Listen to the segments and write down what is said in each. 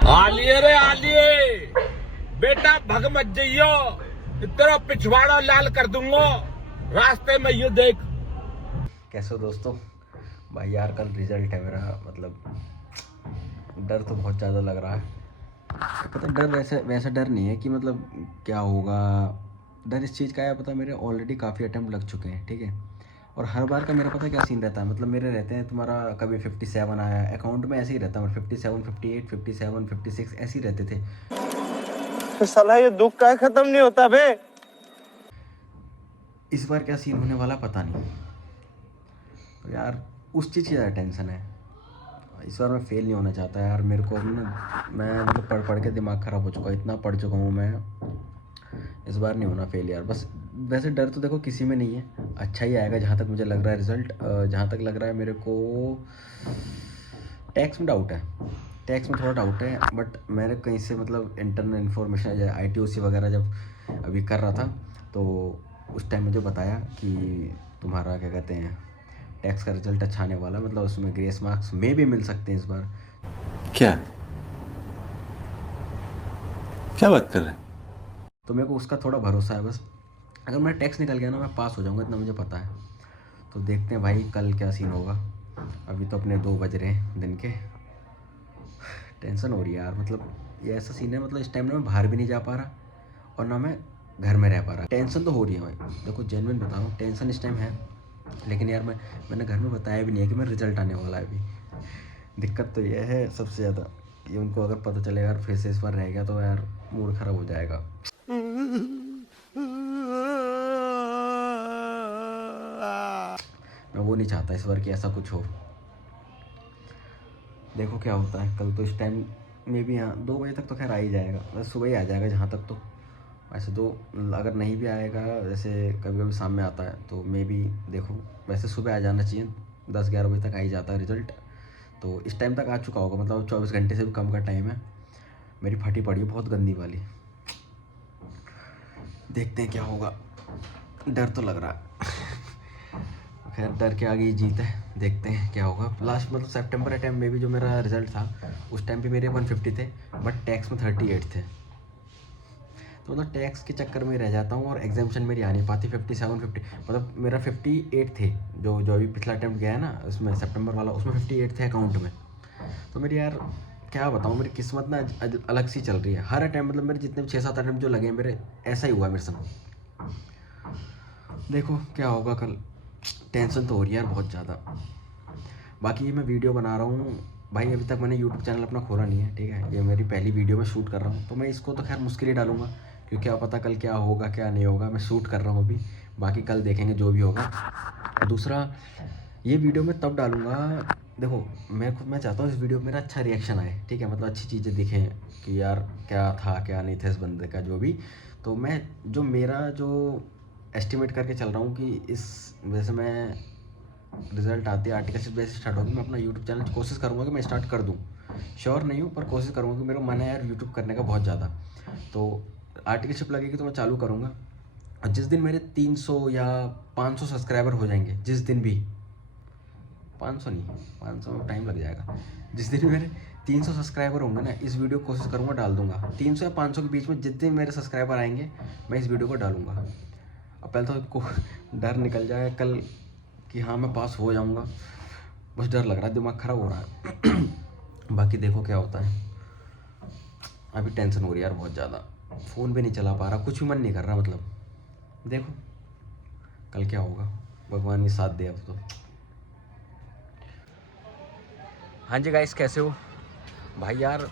आलिए रे आलिए, बेटा भग मत जइयो, तेरा पिछवाड़ा लाल कर दूंगा रास्ते में, ये देख। कैसे हो दोस्तों? भाई यार कल रिजल्ट है मेरा, मतलब डर तो बहुत ज़्यादा लग रहा है। पता डर वैसा डर नहीं है कि मतलब क्या होगा। डर इस चीज़ का है, पता मेरे ऑलरेडी काफ़ी अटैम्प्ट लग चुके हैं, ठीक है। और हर बार का मेरा पता क्या सीन रहता है, मतलब मेरे रहते हैं, तुम्हारा कभी 57 आया अकाउंट में, ऐसे ही रहता है। 57, 58, 57, 56 ऐसे ही रहते थे। तो साला ये दुख का खत्म नहीं होता बे। इस बार क्या सीन होने वाला पता नहीं। तो यार उस चीज़ की ज़्यादा टेंशन है। इस बार मैं फेल नहीं होना चाहता यार। मेरे को ना, मैं मतलब पढ़ पढ़ के दिमाग ख़राब हो चुका है, इतना पढ़ चुका हूँ मैं। इस बार नहीं होना फेल यार, बस। वैसे डर तो देखो किसी में नहीं है, अच्छा ही आएगा जहाँ तक मुझे लग रहा है रिज़ल्ट। जहाँ तक लग रहा है मेरे को, टैक्स में डाउट है। टैक्स में थोड़ा डाउट है, बट मैंने कहीं से मतलब इंटरनल इन्फॉर्मेशन या ITOC वगैरह जब अभी कर रहा था, तो उस टाइम मुझे बताया कि तुम्हारा क्या कहते हैं, टैक्स का रिजल्ट अच्छा आने वाला है, मतलब उसमें ग्रेस मार्क्स में भी मिल सकते हैं इस बार। क्या क्या बात कर रहे हैं? तो मेरे को उसका थोड़ा भरोसा है बस। अगर मेरा टैक्स निकल गया ना, मैं पास हो जाऊंगा, इतना मुझे पता है। तो देखते हैं भाई कल क्या सीन होगा। अभी तो अपने 2 बज रहे हैं दिन के। टेंशन हो रही है यार, मतलब ये ऐसा सीन है, मतलब इस टाइम ना मैं बाहर भी नहीं जा पा रहा और ना मैं घर में रह पा रहा। टेंशन तो हो रही है भाई, देखो जेन्युइन बता रहा हूँ, टेंशन इस टाइम है। लेकिन यार मैंने घर में बताया भी नहीं है कि मेरा रिजल्ट आने वाला है अभी। दिक्कत तो ये है सबसे ज़्यादा, ये उनको अगर पता चलेगा यार फिर से इस बार रह गया तो यार मूड ख़राब हो जाएगा। मैं वो नहीं चाहता इस बार कि ऐसा कुछ हो। देखो क्या होता है कल। तो इस टाइम में भी यहाँ 2 बजे तक तो खैर आ ही जाएगा, बस सुबह ही आ जाएगा जहाँ तक। तो वैसे तो अगर नहीं भी आएगा, जैसे कभी कभी शाम में आता है, तो मे बी देखो, वैसे सुबह आ जाना चाहिए, 10-11 बजे तक आ ही जाता है रिज़ल्ट। तो इस टाइम तक आ चुका होगा, मतलब 24 घंटे से भी कम का टाइम है। मेरी फटी पड़ी है बहुत गंदी वाली। देखते हैं क्या होगा, डर तो लग रहा है। खैर डर के आगे ही जीत है, देखते हैं क्या होगा। लास्ट मतलब सितंबर टाइम में भी जो मेरा रिजल्ट था, उस टाइम पे मेरे 150 थे, बट टैक्स में 38 थे। तो मतलब टैक्स के चक्कर में रह जाता हूँ, और एग्जामिशन मेरी आ नहीं पाती। 57, 50 मतलब मेरा 58 थे। जो अभी पिछला अटैम्प्ट गया है ना, उसमें सितंबर वाला, उसमें 58 थे अकाउंट में। तो मेरी यार क्या बताऊँ, मेरी किस्मत ना अलग सी चल रही है। हर अटैम्प्ट मतलब मेरे जितने भी 6-7 अटैम्प्ट जो लगे हैं मेरे, ऐसा ही हुआ है मेरे साथ। देखो क्या होगा कल। टेंशन तो हो रही है यार बहुत ज़्यादा। बाकी ये मैं वीडियो बना रहा हूँ भाई, अभी तक मैंने यूट्यूब चैनल अपना खोला नहीं है, ठीक है। ये मेरी पहली वीडियो मैं शूट कर रहा हूँ, तो मैं इसको तो खैर मुश्किल ही डालूंगा, क्योंकि क्या पता कल क्या होगा क्या नहीं होगा। मैं शूट कर रहा हूँ अभी, बाकी कल देखेंगे जो भी होगा। दूसरा, ये वीडियो मैं तब डालूंगा, देखो मैं चाहता हूँ इस वीडियो में मेरा अच्छा रिएक्शन आए, ठीक है। मतलब अच्छी चीज़ें दिखें कि यार क्या था क्या नहीं था इस बंदे का, जो भी। तो मैं मेरा जो एस्टिमेट करके चल रहा हूँ कि इस वजह मैं रिजल्ट आते आर्टिकल शिप वैसे स्टार्ट होगी, मैं अपना यूट्यूब चैनल कोशिश करूँगा कि मैं स्टार्ट कर दूँ। श्योर नहीं हूँ, पर कोशिश करूँगा, कि मेरा मन है यार यूट्यूब करने का बहुत ज़्यादा। तो आर्टिकल शिप लगेगी तो मैं चालू करूँगा। और जिस दिन मेरे 300 या 500 सब्सक्राइबर हो जाएंगे, जिस दिन भी, 500 नहीं, 500 में टाइम लग जाएगा। जिस दिन मेरे 300 सब्सक्राइबर होंगे ना, इस वीडियो को कोशिश करूँगा डाल दूँगा। 300 या 500 के बीच में जिस दिन मेरे सब्सक्राइबर आएंगे, मैं इस वीडियो को डालूँगा। अब पहले तो को डर निकल जाए कल कि हाँ मैं पास हो जाऊँगा, बस डर लग रहा है, दिमाग ख़राब हो रहा है। बाकी देखो क्या होता है। अभी टेंशन हो रही है यार बहुत ज़्यादा, फ़ोन भी नहीं चला पा रहा, कुछ भी मन नहीं कर रहा। मतलब देखो कल क्या होगा, भगवान ही साथ दे अब तो। हाँ जी गाइस, कैसे हो भाई? यार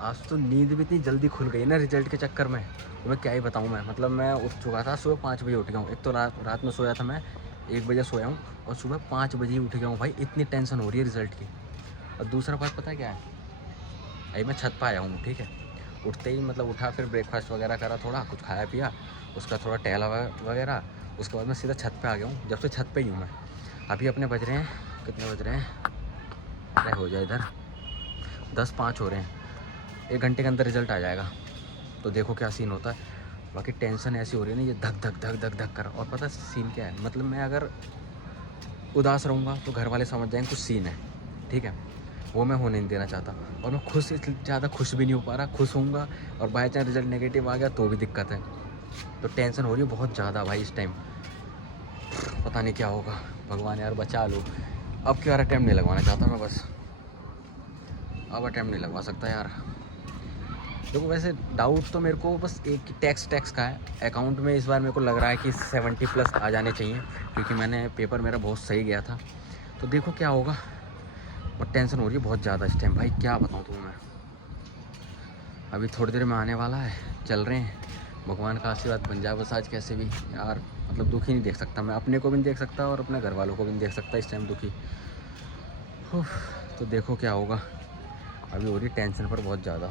आज तो नींद भी इतनी जल्दी खुल गई ना रिजल्ट के चक्कर में, तो मैं क्या ही बताऊँ। मैं मतलब मैं उठ चुका था सुबह 5 बजे उठ गया हूँ। एक तो रात में सोया था मैं 1 बजे सोया हूँ, और सुबह 5 बजे ही उठ गया हूँ भाई। इतनी टेंशन हो रही है रिज़ल्ट की। और दूसरा बात पता है क्या है, अभी मैं छत पर आया हूँ, ठीक है। उठते ही मतलब उठा, फिर ब्रेकफास्ट वगैरह करा, थोड़ा कुछ खाया पिया, उसका थोड़ा टहला वगैरह। उसके बाद मैं सीधा छत पे आ गया हूँ। जब से छत पे ही हूँ मैं। अभी अपने बज रहे हैं, कितने बज रहे हैं, अरे हो जाए इधर, 10:05 हो रहे हैं। 1 घंटे के अंदर रिजल्ट आ जाएगा, तो देखो क्या सीन होता है। बाकी टेंशन ऐसी हो रही है ना, ये धक धक धक धक धक कर। और पता सीन क्या है, मतलब मैं अगर उदास रहूँगा तो घर वाले समझ जाएंगे कुछ सीन है, ठीक है। वो मैं होने नहीं देना चाहता। और मैं खुश इसलिए ज़्यादा खुश भी नहीं हो पा रहा, खुश होऊंगा और बाई चांस रिजल्ट नेगेटिव आ गया तो भी दिक्कत है। तो टेंशन हो रही है बहुत ज़्यादा भाई इस टाइम, पता नहीं क्या होगा। भगवान यार बचा लो। अब क्या अटैम्प्ट नहीं लगवाना चाहता मैं, बस अब अटैम्प्ट नहीं लगवा सकता यार। देखो वैसे डाउट तो मेरे को बस एक टैक्स का है। अकाउंट में इस बार मेरे को लग रहा है कि 70+ आ जाने चाहिए, क्योंकि मैंने पेपर मेरा बहुत सही गया था। तो देखो क्या होगा, और टेंशन हो रही है बहुत ज़्यादा इस टाइम भाई, क्या बताऊँ तुम्हें मैं। अभी थोड़ी देर में आने वाला है, चल रहे हैं। भगवान का आशीर्वाद बन जाए बस आज कैसे भी यार। मतलब दुखी नहीं देख सकता मैं, अपने को भी नहीं देख सकता और अपने घर वालों को भी नहीं देख सकता इस टाइम दुखी। तो देखो क्या होगा, अभी हो रही टेंशन पर बहुत ज़्यादा।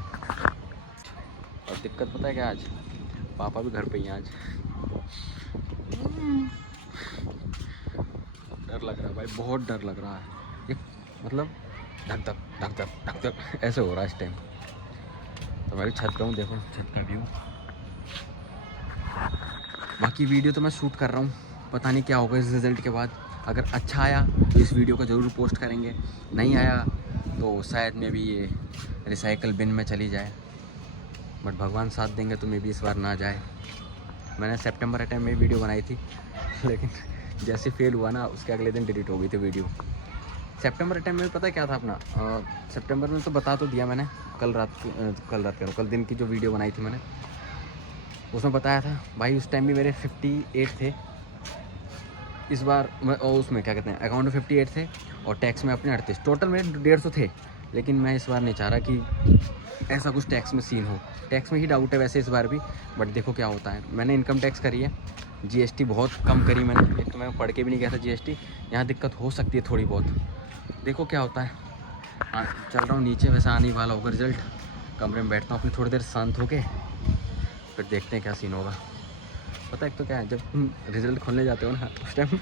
और दिक्कत पता है क्या, आज पापा भी घर पे ही हैं आज। डर लग रहा है भाई, बहुत डर लग रहा है। ये मतलब धक धक धक धक धक धक ऐसे हो रहा है इस टाइम। तो मैं भी छत पे हूँ, देखो छत का व्यू। बाकी वीडियो तो मैं शूट कर रहा हूँ, पता नहीं क्या होगा इस रिज़ल्ट के बाद। अगर अच्छा आया तो इस वीडियो को ज़रूर पोस्ट करेंगे, नहीं आया तो शायद में भी ये रिसाइकल बिन में चली जाए। बट भगवान साथ देंगे तो मे भी इस बार ना जाए। मैंने सितंबर अटैम्प्ट में वीडियो बनाई थी, लेकिन जैसे फेल हुआ ना उसके अगले दिन डिलीट हो गई थी वीडियो। सितंबर अटैम्प्ट में पता क्या था अपना, सितंबर में तो बता तो दिया मैंने। कल दिन की जो वीडियो बनाई थी मैंने, उसमें बताया था भाई। उस टाइम भी मेरे 58 थे। इस बार और उसमें क्या कहते हैं, अकाउंट में 58 थे और टैक्स में अपने 38, टोटल मेरे 150 थे। लेकिन मैं इस बार नहीं चाह रहा कि ऐसा कुछ टैक्स में सीन हो। टैक्स में ही डाउट है वैसे इस बार भी, बट देखो क्या होता है। मैंने इनकम टैक्स करी है, जीएसटी बहुत कम करी मैंने। एक तो मैं पढ़ के भी नहीं गया था जीएसटी, यहाँ दिक्कत हो सकती है थोड़ी बहुत। देखो क्या होता है। चल रहा हूँ नीचे, वैसे आने वाला होगा रिजल्ट। कमरे में बैठता हूँ अपनी थोड़ी देर शांत होके, फिर देखते हैं क्या सीन होगा। पता है एक तो क्या है, जब तुम रिजल्ट खोलने जाते हो ना उस टाइम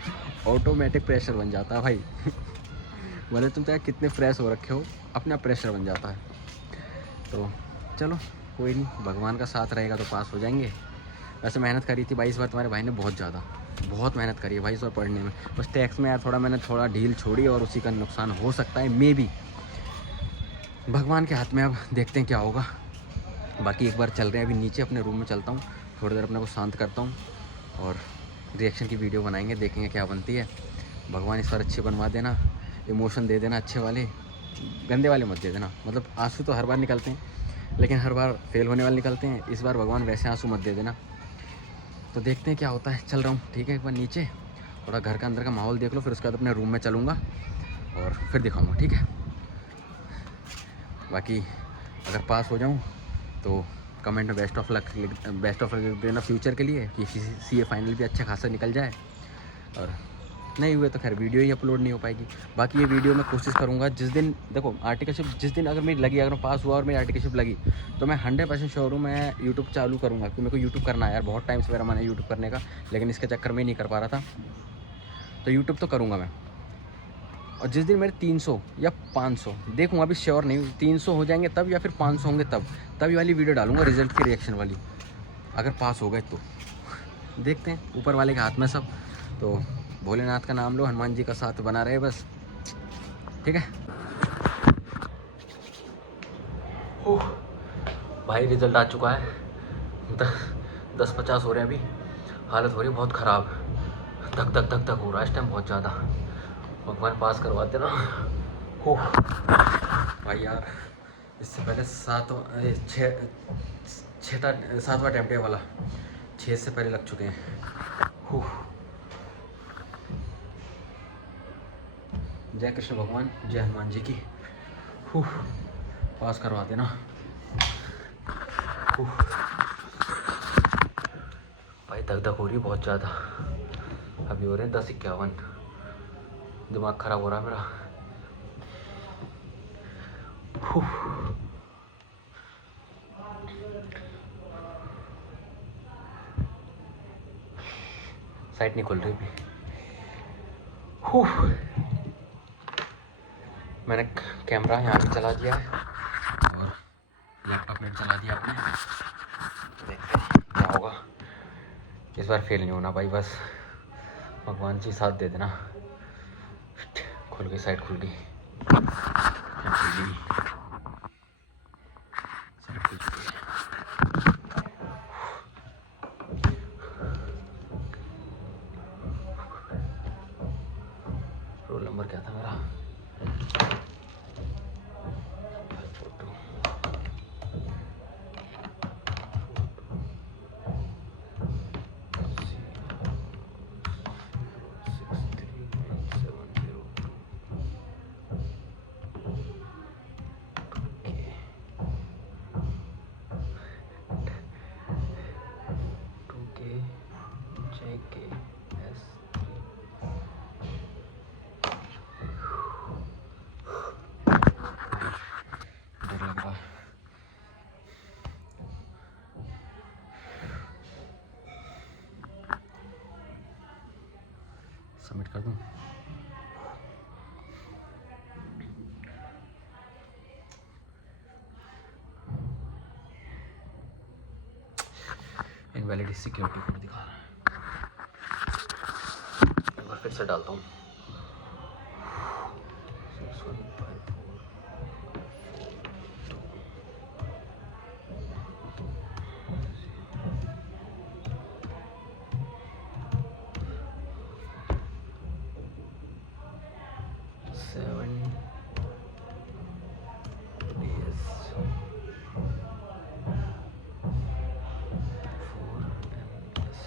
ऑटोमेटिक प्रेशर बन जाता है भाई। भले तुम चाहे कितने फ्रेश हो रखे हो, अपना प्रेशर बन जाता है। तो चलो कोई नहीं, भगवान का साथ रहेगा तो पास हो जाएंगे। वैसे मेहनत करी थी भाई इस बार तुम्हारे भाई ने, बहुत मेहनत करी है भाई इस बार पढ़ने में। बस टैक्स में यार मैंने थोड़ा ढील छोड़ी और उसी का नुकसान हो सकता है मे बी। भगवान के हाथ में, अब देखते हैं क्या होगा। बाकी एक बार चल रहे हैं अभी नीचे, अपने रूम में चलता हूँ, थोड़ी देर अपने को शांत करता हूँ और रिएक्शन की वीडियो बनाएंगे, देखेंगे क्या बनती है। भगवान इस बार अच्छे बनवा देना, इमोशन दे देना अच्छे वाले, गंदे वाले मत दे देना। मतलब आंसू तो हर बार निकलते हैं, लेकिन हर बार फेल होने वाले निकलते हैं। इस बार भगवान वैसे आंसू मत दे देना। तो देखते हैं क्या होता है, चल रहा हूँ ठीक है। एक बार नीचे थोड़ा घर का अंदर का माहौल देख लो, फिर उसके बाद अपने रूम में चलूँगा और फिर दिखाऊँगा, ठीक है। बाकी अगर पास हो जाऊँ तो कमेंट में बेस्ट ऑफ लक लिख देना फ्यूचर के लिए, कि सीए फाइनल भी अच्छा खासा निकल जाए। और नहीं हुए तो खैर वीडियो ही अपलोड नहीं हो पाएगी। बाकी ये वीडियो मैं कोशिश करूँगा जिस दिन, देखो आर्टिकलशिप जिस दिन अगर मेरी लगी, अगर पास हुआ और मेरी आर्टिकलशिप लगी, तो मैं 100% श्योर हूँ मैं यूट्यूब चालू करूँगा। क्योंकि मेरे को यूट्यूब करना है यार, बहुत टाइम से मेरा मन है यूट्यूब करने का, लेकिन इसके चक्कर में ही नहीं कर पा रहा था। तो यूट्यूब तो करूँगा मैं। और जिस दिन मेरे 300 या 500, देखूँगा अभी श्योर नहीं, 300 हो जाएंगे तब या फिर 500 होंगे तब ये वाली वीडियो डालूँगा, रिजल्ट की रिएक्शन वाली। अगर पास हो गए तो देखते हैं, ऊपर वाले के हाथ में सब। तो भोलेनाथ का नाम लो, हनुमान जी का साथ बना रहे बस, ठीक है। भाई रिजल्ट आ चुका है, 10:50 हो रहे हैं अभी। हालत हो रही है बहुत ख़राब, धक धक धक धक हो रहा है इस टाइम बहुत ज़्यादा। भगवान पास करवाते ना। भाई यार इससे पहले 7वां अटेम्प्ट है वाला, 6 से पहले लग चुके हैं। जय कृष्ण भगवान, जय हनुमान जी की। पास करवा देना। भाई धक धक हो रही है बहुत ज़्यादा। अभी हो रहे हैं 10:51, दिमाग खराब हो रहा है मेरा। साइट नहीं खुल रही अभी। मैंने कैमरा यहाँ भी चला दिया है और लैपटॉप में भी चला दिया अपने। देखते हैं क्या होगा। इस बार फेल नहीं होना भाई, बस भगवान जी साथ दे देना। खुल गई, साइट खुल गई। फाइनली सबमिट हो चुकी है। रोल नंबर क्या था मेरा? फोटो सबमिट कर दूं? इनवैलिड सिक्योरिटी कोड दिखा रहा है। एक बार फिर से डालता हूँ। 7 days 4S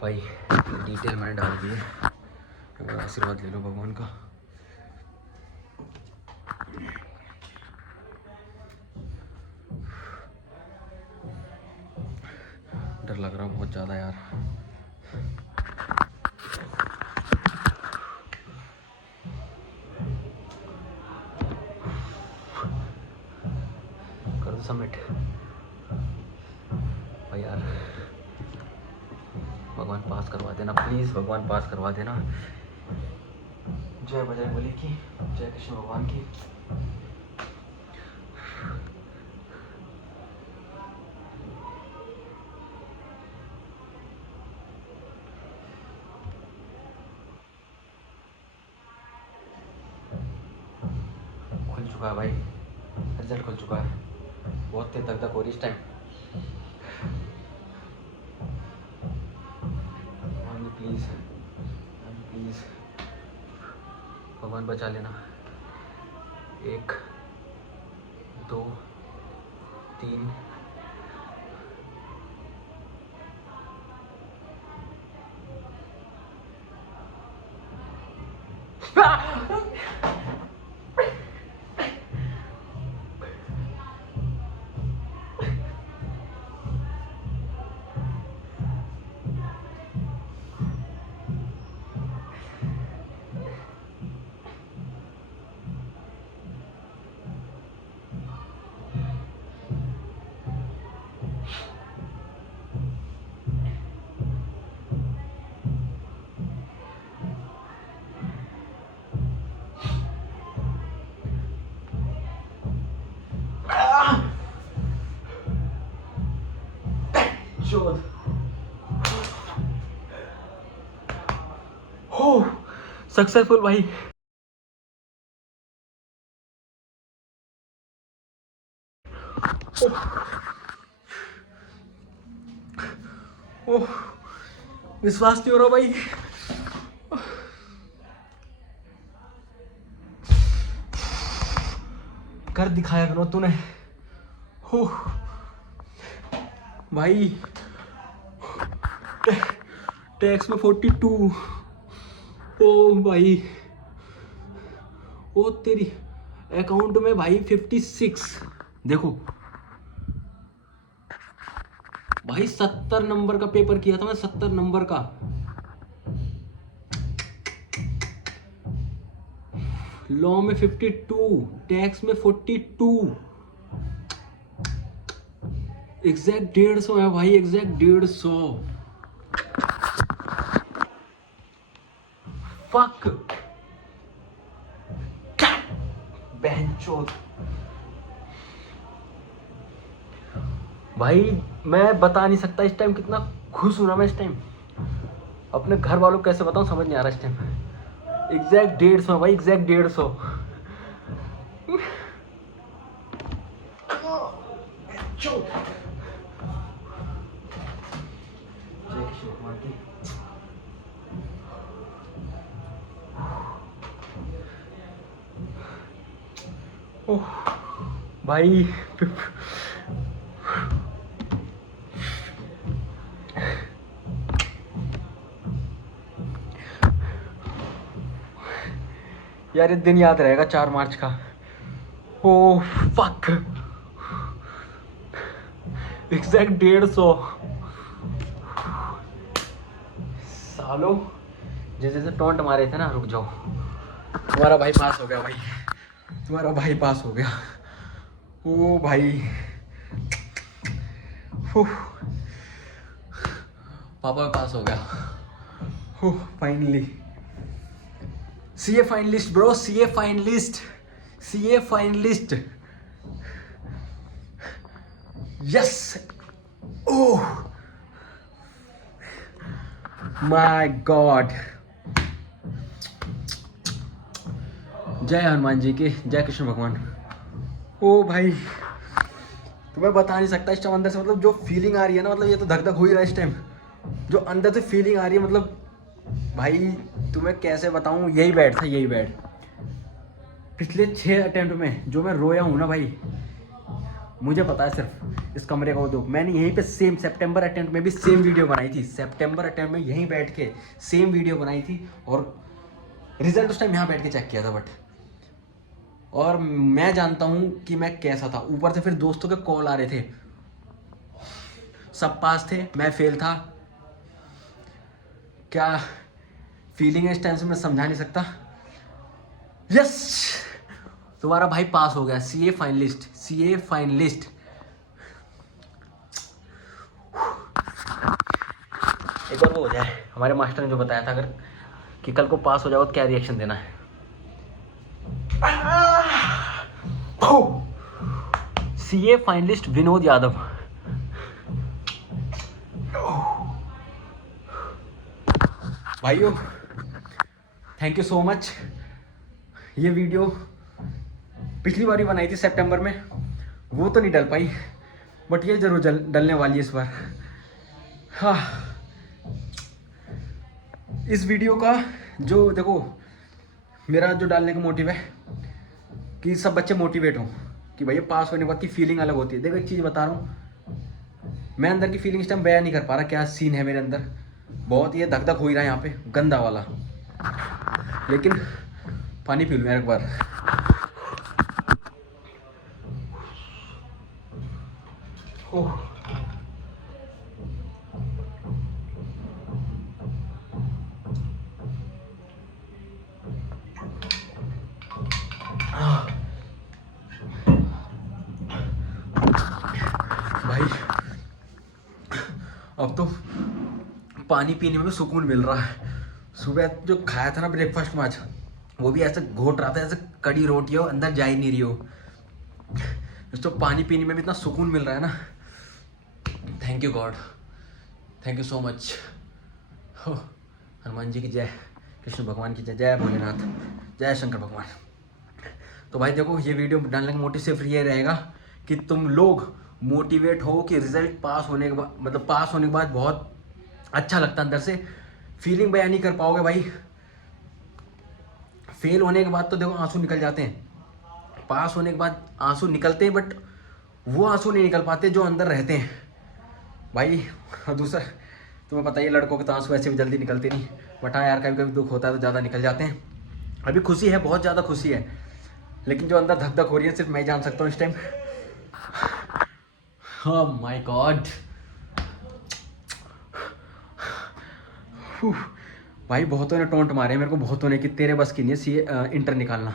भाई डिटेल मैंने डाल दी है। आशीर्वाद ले लो भगवान का। डर लग रहा बहुत ज़्यादा यार। कर दो सबमिट भाई यार। भगवान पास करवा देना प्लीज़, भगवान पास करवा देना। जय बजरंगबली की, जय कृष्ण भगवान की। खुल चुका है भाई, रिजल्ट खुल चुका है। बहुत तेज दग हो रही इस टाइम। प्लीज़ प्लीज़ भगवान बचा लेना। 1 2 3 चोद हो सक्सेसफुल भाई। ओह विश्वास नहीं हो रहा भाई। कर दिखाया विनोद तूने। हो भाई टैक्स में 42। ओ भाई ओ तेरी अकाउंट में भाई 56। देखो भाई 70 नंबर का पेपर किया था मैं, 70 नंबर का। लॉ में 52, टैक्स में 42। एग्जैक्ट 150 है भाई, एग्जैक्ट 150। फक बहनचोद। भाई मैं बता नहीं सकता इस टाइम कितना खुश हूँ ना मैं इस टाइम। अपने घर वालों को कैसे बताऊँ समझ नहीं आ रहा इस टाइम। एग्जैक्ट 150 भाई, एग्जैक्ट 150। ओह भाई यार ये दिन याद रहेगा 4 मार्च का। Oh fuck, exact 150। सालो जैसे जैसे टोंट मारे थे ना, रुक जाओ। तुम्हारा भाई पास हो गया भाई, तुम्हारा भाई पास हो गया। ओ भाई पापा पास हो गया finally. CA finalist bro, CA finalist, CA finalist, yes. Oh my God, जय हनुमान जी की, जय कृष्ण भगवान। ओ भाई तुम्हें बता नहीं सकता इस टाइम अंदर से, मतलब जो फीलिंग आ रही है ना, मतलब ये तो धक धक हो ही रहा है इस टाइम। जो अंदर से फीलिंग आ रही है, मतलब भाई तुम्हें कैसे बताऊं। यही बेड था, यही बेड। पिछले 6 अटेम्प्ट में जो मैं रोया हूं ना भाई, मुझे पता है सिर्फ इस कमरे का दुख। मैंने यहीं पे सेम सितंबर अटेम्प्ट में भी सेम वीडियो बनाई थी। सितंबर अटेम्प्ट में यहीं बैठ के सेम वीडियो बनाई थी और रिजल्ट उस टाइम यहाँ बैठ के चेक किया था। बट और मैं जानता हूँ कि मैं कैसा था। ऊपर से फिर दोस्तों के कॉल आ रहे थे, सब पास थे, मैं फेल था। क्या फीलिंग है इस टाइम से मैं समझा नहीं सकता। यस, तुम्हारा भाई पास हो गया, सीए फाइनलिस्ट, सीए फाइनलिस्ट। एक बार वो हो जाए, हमारे मास्टर ने जो बताया था अगर कि कल को पास हो जाओ तो क्या रिएक्शन देना है। CA finalist Vinod Yadav. भाइयों थैंक यू सो मच। ये वीडियो पिछली बार ही बनाई थी सितंबर में, वो तो नहीं डल पाई, बट ये जरूर डलने वाली है इस बार। हाँ, इस वीडियो का जो देखो मेरा जो डालने का मोटिव है कि सब बच्चे मोटिवेट हों कि भैया पास होने के बाद की फीलिंग अलग होती है। देखो एक चीज़ बता रहा हूँ, मैं अंदर की फीलिंग इस टाइम बयान नहीं कर पा रहा, क्या सीन है मेरे अंदर। बहुत ये धक धक हो ही रहा है यहाँ पे, गंदा वाला। लेकिन पानी पी लूँ यार एक बार। ओह भाई अब तो पानी पीने में भी सुकून मिल रहा है। सुबह जो खाया था ना ब्रेकफास्ट में आज, वो भी ऐसे घोट रहा था जैसे कड़ी रोटी हो, अंदर जा ही नहीं रही हो। तो पानी पीने में भी इतना सुकून मिल रहा है ना। Thank you God, thank you so much. Hanuman ji की जय, कृष्ण भगवान की जय, जय भोलेनाथ, जय शंकर भगवान। तो भाई देखो ये वीडियो डालने का मोटिव सिर्फ ये रहेगा कि तुम लोग मोटिवेट हो कि रिजल्ट पास होने के बाद, मतलब पास होने के बाद बहुत अच्छा लगता है अंदर से। फीलिंग बयान नहीं कर पाओगे भाई। फेल होने के बाद तो देखो आंसू निकल जाते हैं, पास होने के बाद आंसू निकलते हैं, बट वो आंसू नहीं निकल पाते जो अंदर रहते हैं भाई। दूसरा तुम्हें पता ही है, लड़कों के तो आंसू ऐसे भी जल्दी निकलते नहीं, बट हाँ यार कभी कभी दुख होता है तो ज़्यादा निकल जाते हैं। अभी खुशी है, बहुत ज़्यादा खुशी है, लेकिन जो अंदर धक धक हो रही है सिर्फ मैं जान सकता हूँ इस टाइम। ओह माय गॉड भाई, बहुतों ने टोंट मारे मेरे को, बहुतों ने कि तेरे बस की नहीं है सीए इंटर निकालना।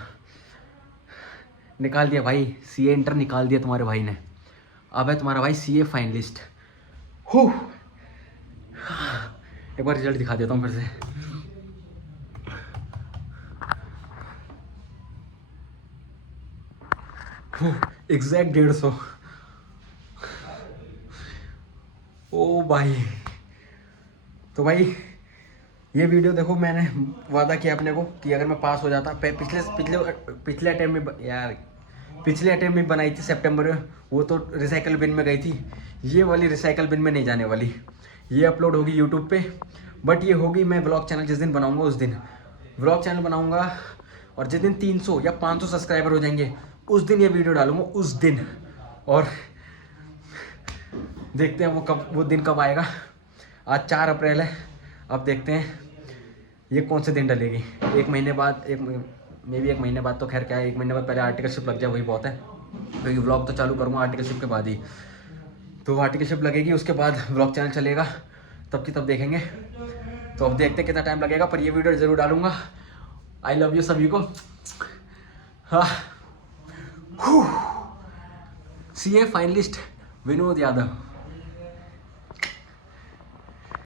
निकाल दिया भाई, सीए इंटर निकाल दिया तुम्हारे भाई ने। अब है तुम्हारा भाई सीए फाइनलिस्ट। एक बार रिजल्ट दिखा देता हूँ फिर से। एग्जैक्ट 150। ओ भाई, तो भाई ये वीडियो देखो, मैंने वादा किया अपने को कि अगर मैं पास हो जाता, पिछले अटेम्प्ट में यार, पिछले अटेम्प्ट में बनाई थी सितंबर में, वो तो रिसाइकल बिन में गई थी। ये वाली रिसाइकल बिन में नहीं जाने वाली, ये अपलोड होगी यूट्यूब पे, बट ये होगी मैं व्लॉग चैनल जिस दिन बनाऊंगा उस दिन व्लॉग चैनल बनाऊंगा, और जिस दिन 300 या 500 सब्सक्राइबर हो जाएंगे उस दिन ये वीडियो डालूंगा, उस दिन। और देखते हैं वो दिन कब आएगा। आज 4 अप्रैल है, अब देखते हैं ये कौन से दिन डलेगी। 1 महीने बाद, एक महीने बाद तो खैर क्या है, 1 महीने बाद पहले आर्टिकलशिप लग जाए वही बहुत है, क्योंकि व्लॉग तो चालू करूँगा आर्टिकलशिप के बाद ही। तो आर्टिकलशिप लगेगी, उसके बाद व्लॉग चैनल चलेगा, तब की तब देखेंगे। तो अब देखते हैं कितना टाइम लगेगा, पर ये वीडियो ज़रूर डालूंगा। आई लव यू सभी को। हाँ, CA फाइनलिस्ट विनोद यादव।